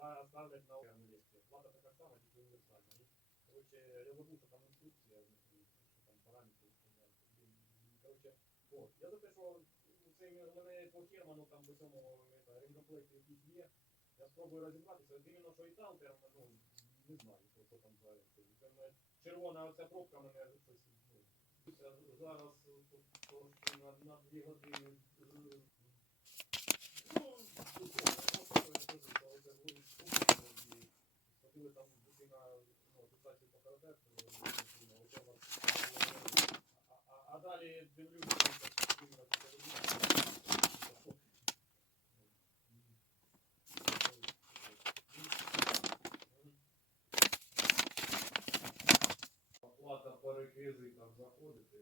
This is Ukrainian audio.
ставлять на лісті. Плата така сама, тільки універсальна. Короче, я забув, що там інструкція, що там параметри. Короче, от. Я за те, що це в мене по Керману там по цьому ремкомплекті якийсь є. Я спробую розібратися. От іменно, що і там термін, ну, не знаю, що там за червона оця пробка мене щось, ну, зараз трошки на 2 години. Ходили там дитина, ну, атестацію по карате, а далі дивлюся, оплата по реквізитам заходити.